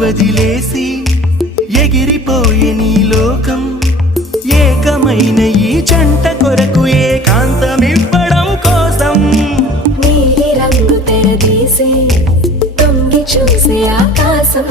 వదిలేసి ఎగిరిపోయే నీ లోకం ఏకమైన ఈ జంట కొరకు ఏకాంతమివ్వడం కోసం నీలి రంగు తెరదీసే తొంగి చూసే ఆకాశం